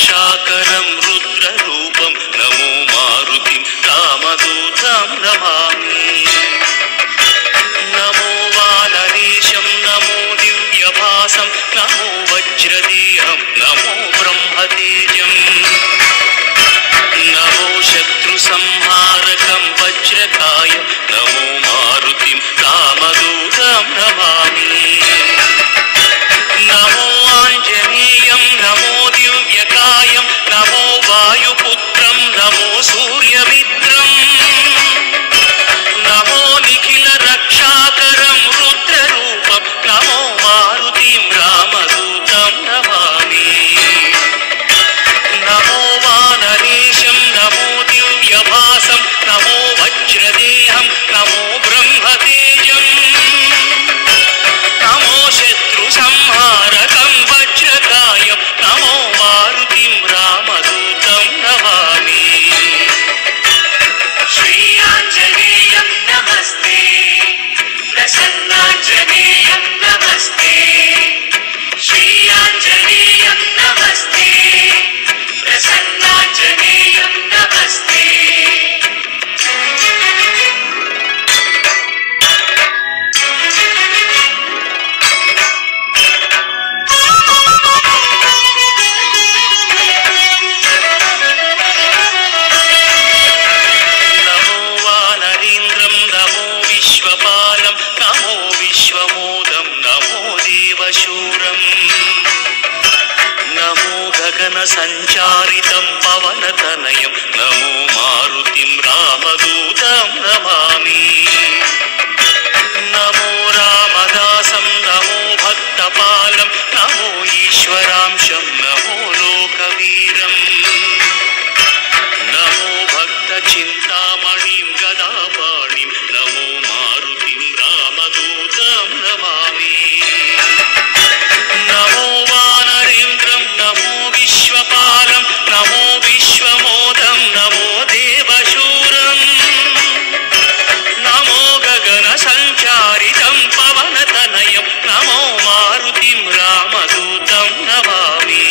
रक्षाकरं रुद्ररूपं नमो मारुतिं रामदूतं नमामि नमो वानरेशं नमो दिव्यभासं नमो वज्रदेहं नमो ब्रह्मतेजं नमो शत्रुसंहारकं वज्रकायं नमो मारुतिं रामदूतं नमामि नमो आञ्जनेयं नमो दिव्यकायं नमो वायुपुत्रं नमो सूर्यमित्रं नमो निखिलरक्षाकरं रुद्ररूपं नमो मारुतिं रामदूतं नमामि नमो वानरेशं नमो दिव्यभासं नमो वज्रदेहं नमो ब्रह्मतेजं नमो शत्रुसंहारकं वज्रकायं नमो मारुतिं रामदूतं नमामि श्रीयाञ्जनेयं नमस्ते प्रसन्नाञ्जनेयं नमस्ते श्रीयाञ्जनेयं नमस्ते प्रसन्नाञ्जनेयं नमस्ते नमो वानरेन्द्रं नमो विश्वपालं नमो विश्वमोदं नमो देवशूरं नमो गगनसञ्चारितं पवनतनयं नमो मारुतिं रामदूतं नमामि नमो रामदासं नमो भक्तपालं नमो ईश्वरांशं नमो लोकवीरं नमो भक्तचिन्तामणिं गदापाणिं नमो मारुतिं रामदूतं नमामि नमो वानरेन्द्रं नमो विश्वपालं नमो विश्वमोदं नमो देवशूरं नमो गगनसञ्चारितं पवनतनयं नमो मारुतिं रामदूतं नमामि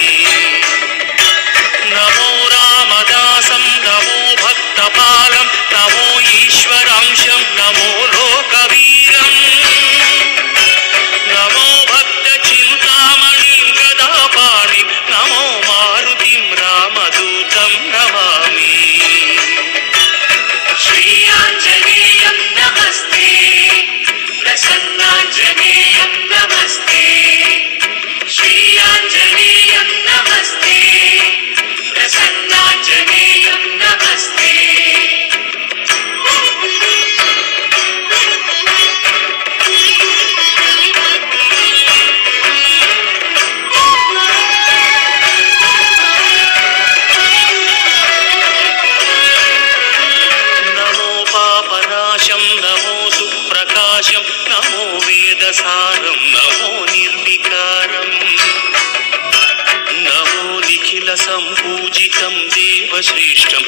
नमो रामदासं नमो भक्तपालं नमो ईश्वरांशं नमो लोकवीरं नमो भक्तचिन्तामणिं गदापाणिं नमो मारुतिं रामदूतं नमामि श्रीयाञ्जनेयं नमस्ते प्रसन्नाञ्जनेयं नमस्ते श्रीयाञ्जनेयं नमस्ते प्रसन्नाञ्जनेयं नमस्ते नमो पापनाशं नमो सुप्रकाशं नमो वेदसारं नमो निर्विकारं नमो निखिलसम्पूजितं देवश्रेष्ठं